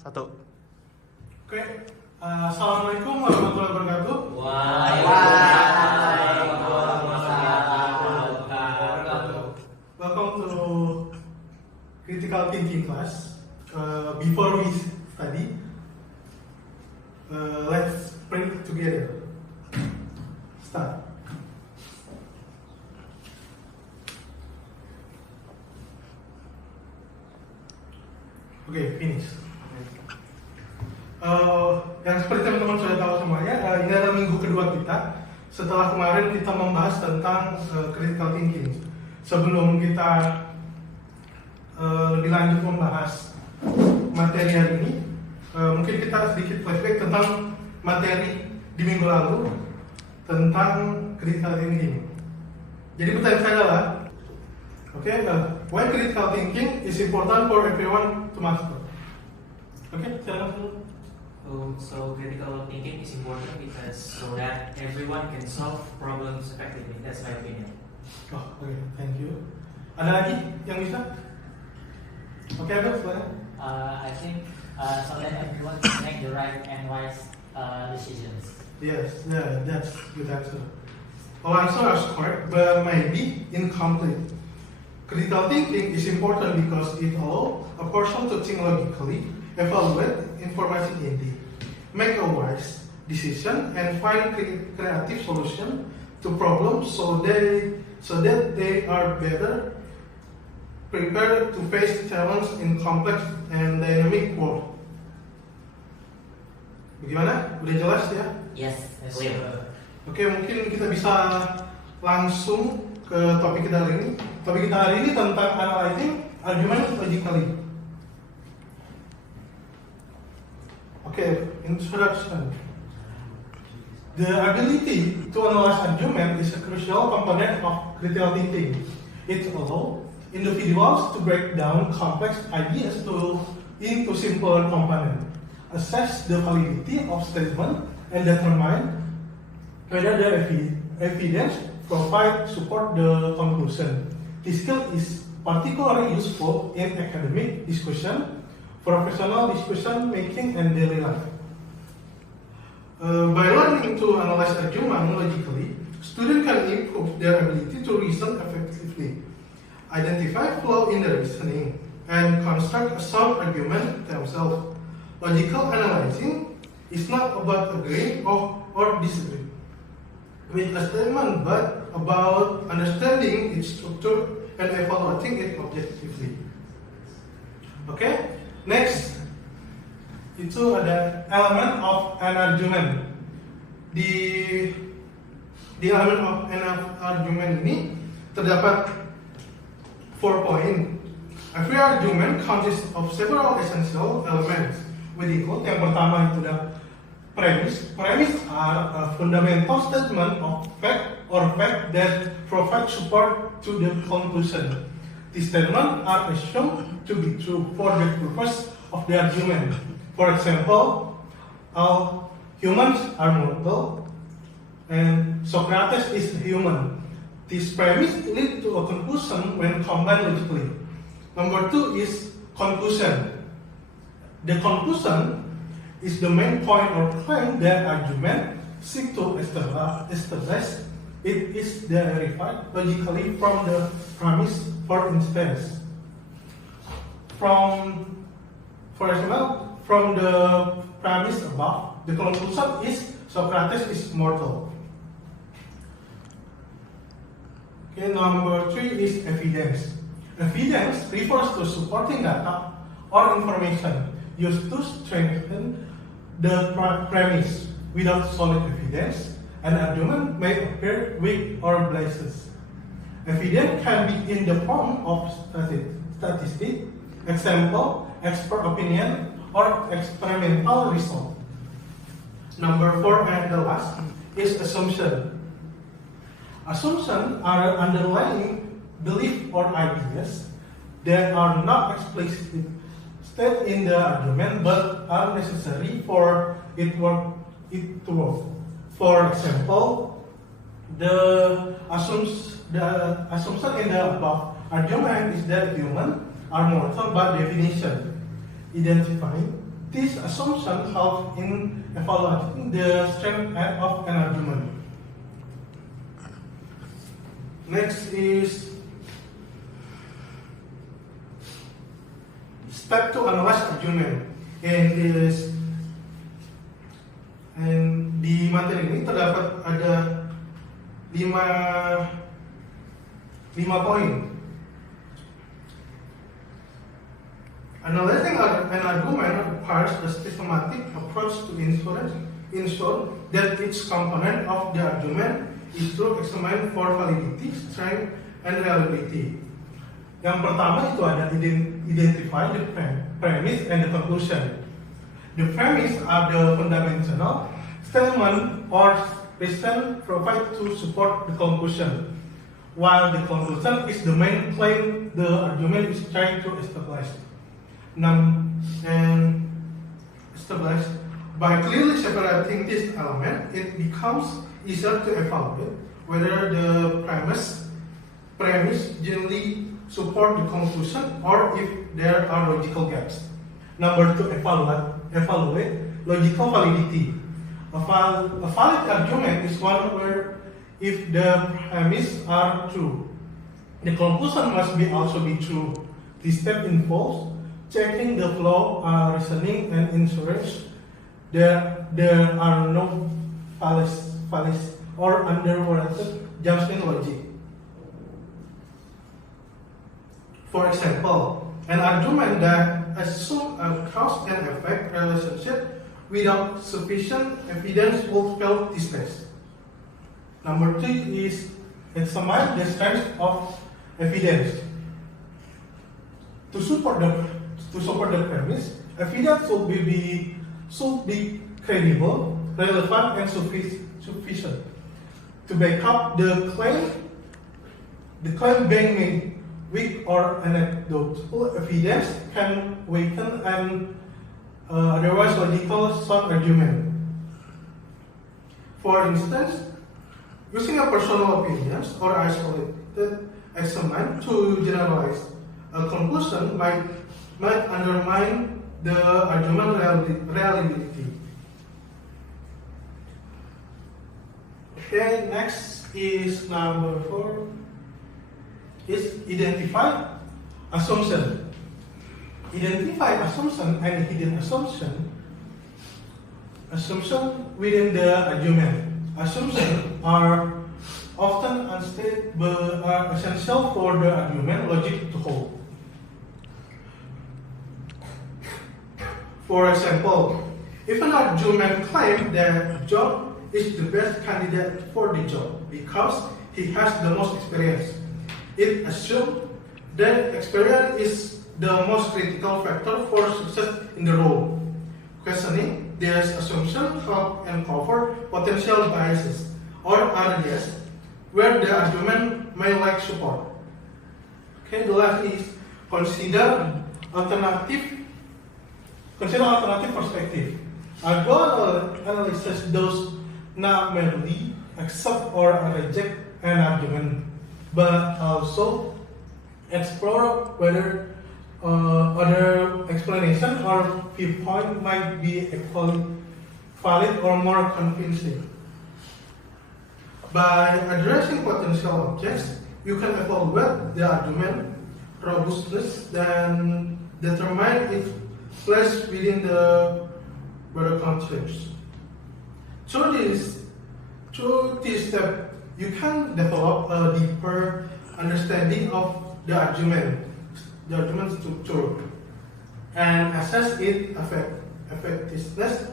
Satu. Oke, Assalamualaikum warahmatullahi wabarakatuh. Waalaikumsalam warahmatullahi wabarakatuh. Welcome to critical thinking class. Before we study, let's pray together. Start. Oke, finish. Yang seperti teman-teman sudah tahu semuanya, ini adalah minggu kedua kita setelah kemarin kita membahas tentang critical thinking. Sebelum kita lebih lanjut membahas materi hari ini, mungkin kita sedikit flashback tentang materi di minggu lalu tentang critical thinking. Jadi pertanyaan saya adalah, why critical thinking is important for everyone to master? Silakan. So critical thinking is important because so that everyone can solve problems effectively. That's my opinion. Thank you. Ada lagi yang bisa? Abel, silakan. I think so that everyone can make the right and wise decisions. Yes, that's good answer. All answers are correct, but maybe incomplete. Critical thinking is important because it allows a person to think logically, evaluate information in depth, make a wise decision, and find creative solution to problems so that they are better prepared to face challenge in complex and dynamic world. Bagaimana? Udah jelas ya? Yes, clear. Oke, mungkin kita bisa langsung ke topik kita hari ini. Topik kita hari ini tentang analyzing argument logically. Introduction. The ability to analyze argument is a crucial component of critical thinking. It allows individuals to break down complex ideas into simpler components, assess the validity of statement, and determine whether the evidence provides support the conclusion. This skill is particularly useful in academic discussion, professional decision making, and daily life. By learning to analyze argument logically, students can improve their ability to reason effectively, identify flaws in the reasoning, and construct a sound argument themselves. Logical analyzing is not about agreeing or disagreeing with a statement, but about understanding its structure and evaluating it objectively. Next, itu ada element of an argument. Di element of an argument ini terdapat 4 poin. Every argument consists of several essential elements. Yang pertama itu adalah premise. Premise are a fundamental statement of fact or fact that provide support to the conclusion. These statements are assumed to be true for the purpose of the argument. For example, all humans are mortal and Socrates is human. This premise leads to a conclusion when combined logically. Number 2 is conclusion. The conclusion is the main point or claim that argument seeks to establish. It is derived logically from the premise. For instance, from the premise above, the conclusion is Socrates is mortal. Number 3 is evidence. Evidence refers to supporting data or information used to strengthen the premise. Without solid evidence, an argument may appear weak or biased. Evidence can be in the form of statistic, example, expert opinion, or experimental result. Number 4 and the last is assumption. Assumptions are underlying belief or ideas that are not explicitly stated in the argument but are necessary for it to work. For example, the assumption in the above argument is that humans are mortal by definition. Identifying These assumptions help in evaluating the strength of an argument. Next is step to analyze argument. Di materi ini terdapat ada 5 poin. Analyzing an argument requires a systematic approach to ensure that each component of the argument is truly examined for validity, strength, and reliability. Yang pertama itu ada identify the premise and the conclusion. The premise are the fundamental statement or reason provided to support the conclusion, while the conclusion is the main claim the argument is trying to establish. And established by clearly separating this element, it becomes easier to evaluate whether the premise generally support the conclusion or if there are logical gaps. Number 2, evaluate logical validity. A valid argument is one where if the premises are true, the conclusion must also be true. This step involves checking the flow, reasoning, and ensuring there are no fallacies or underwarranted jumps in logic. For example, an argument that assumes a cause and effect relationship without sufficient evidence will fail this test. Number 3 is examine the strength of evidence. To support the premise, evidence should be credible, relevant, and sufficient to back up the claim being made. Weak or anecdotal evidence can weaken an otherwise logical sound argument. For instance, using a personal opinions or isolated experiment to generalize a conclusion might undermine the argument reliability. Okay, next is number 4. Is identify assumption. Identify assumption and hidden assumption within the argument. Assumptions are often unstated but are essential for the argument logic to hold. For example, if an argument claims that John is the best candidate for the job because he has the most experience, it assumes that experience is the most critical factor for success in the role. Questioning this assumption help uncover potential biases or areas where the argument may lack support. Okay, the last is consider alternative perspective. A goal analysis does not merely accept or reject an argument, but also explore whether other explanation or viewpoint might be equally valid or more convincing. By addressing potential objects, you can evaluate the argument robustness and determine its place within the broader context. Through this step, you can develop a deeper understanding of the argument structure, and assess its effectiveness.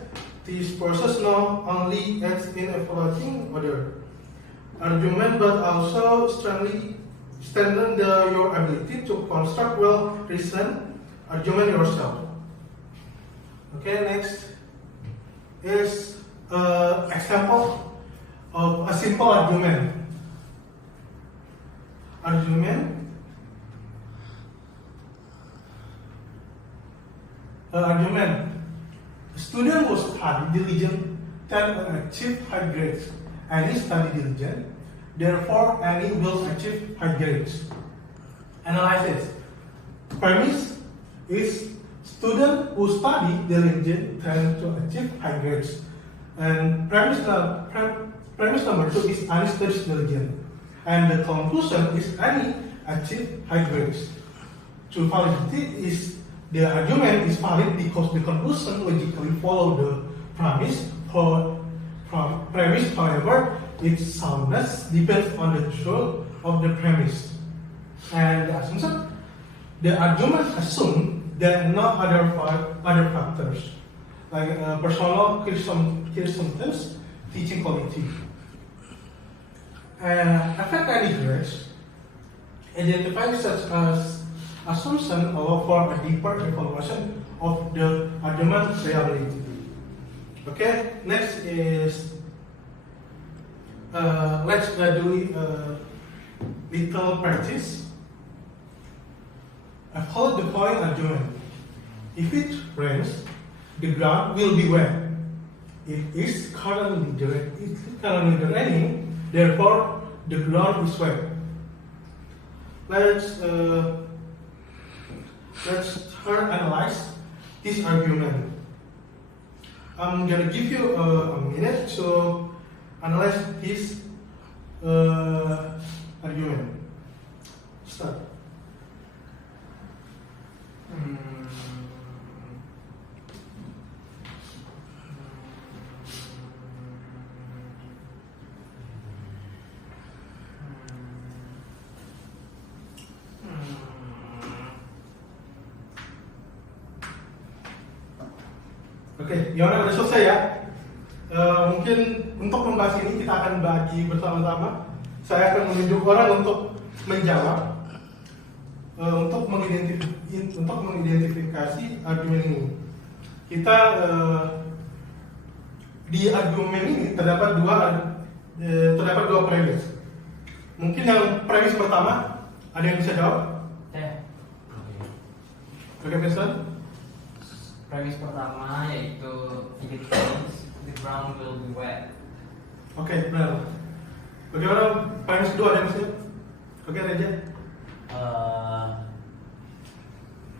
This process not only aids in evaluating other argument, but also strengthen your ability to construct well-reasoned argument yourself. Okay, next is an example of a simple argument. A student was study diligent and achieve high grades. Any study diligent, therefore any will achieve high grades. Analysis. Premise is students who study diligently tend to achieve high grades. And premise number 2 is unstudied diligent. And the conclusion is any achieve high grades. True validity is the argument is valid because the conclusion logically follow the premise. Premise, however, its soundness depends on the truth of the premise. And the assumption, the argument assumes that no other factors like personal circumstance, teaching quality, affect any grades. Identify such as assumption allow for a deeper evaluation of the argument reliability. Okay, next is let's do little practice. I follow the point argument. If it rains, the ground will be wet. It is currently raining, therefore the ground is wet. Let's start analyze this argument. I'm gonna give you a minute to analyze this argument. Start. Oke, Yona udah selesai ya. Mungkin untuk membahas ini kita akan bagi bersama-sama. Saya akan menunjuk orang untuk menjawab, untuk mengidentifikasi argumen ini. Kita di argumen ini terdapat dua premis. Mungkin yang premis pertama ada yang bisa jawab? Oke, Mister. Premis pertama yaitu if it rains, the ground will be wet. Oke, benar. Bagaimana premis kedua ada yang bisa? Oke, Reja.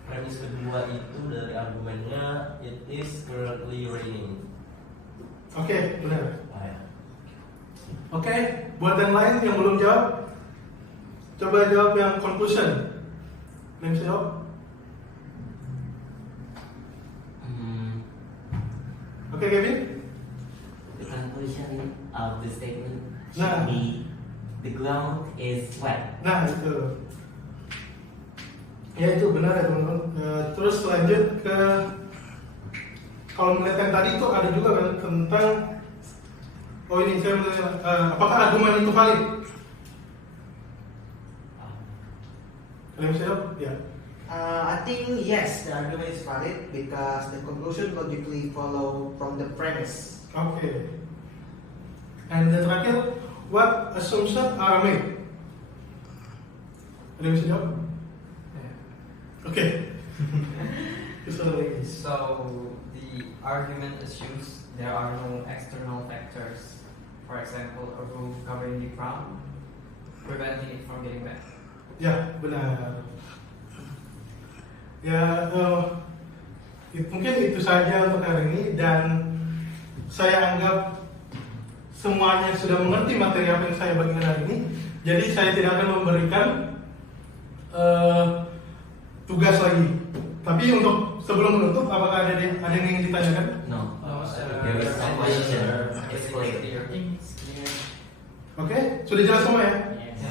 Premis kedua itu dari argumennya it is currently raining. Oke, benar. Oke, buat yang lain yang belum jawab, coba jawab yang conclusion. Yang bisa jawab? Oke, Kevin. The conclusion of the statement Nah. should be the ground is wet. Nah, itu. Ya, itu benar ya, teman-teman. Terus lanjut ke kalau melihat yang tadi itu ada juga kan tentang ini saya apakah argumen itu valid? Ada yang bisa jawab? Ya. I think yes, the argument is valid because the conclusion logically follow from the premise. Oke. And the terakhir, what assumptions are made? Ada yang bisa jawab? Oke. So the argument assumes there are no external factors, for example, a roof covering the ground, preventing it from getting wet. Ya, benar. Ya, mungkin itu saja untuk hari ini dan saya anggap semuanya sudah mengerti materi apa yang saya bagikan hari ini. Jadi saya tidak akan memberikan tugas lagi. Tapi untuk sebelum menutup, apakah ada yang ingin ditanyakan? No. There is no question. It's clear. Oke, sudah jelas semua ya?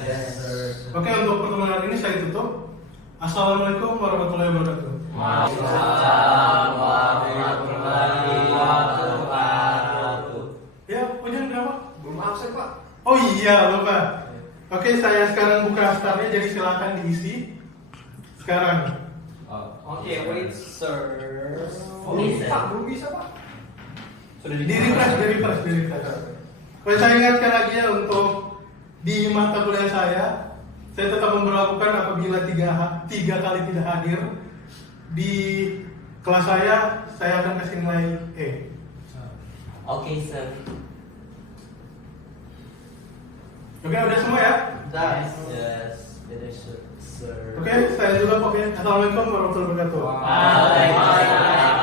Yes, sir. Oke, untuk pertemuan hari ini saya tutup. Assalamualaikum warahmatullahi wabarakatuh. Waalaikumsalam warahmatullahi wabarakatuh. Ya, punya berapa? Belum absen, Pak. Oh iya, lupa. Oke, saya sekarang buka daftarnya, jadi silakan diisi sekarang. Okay, wait, sir. Pak, belum bisa, Pak. Sudah Di refresh. Saya ingatkan lagi ya untuk di mata kuliah saya tetap memperlakukan apabila tiga kali tidak hadir di kelas saya akan kasih nilai E. Okay, sir. Oke, udah semua ya? Dah. Yes. that I should serve. Oke, saya juga Pok ya. Assalamualaikum warahmatullahi wabarakatuh. Waalaikumsalam.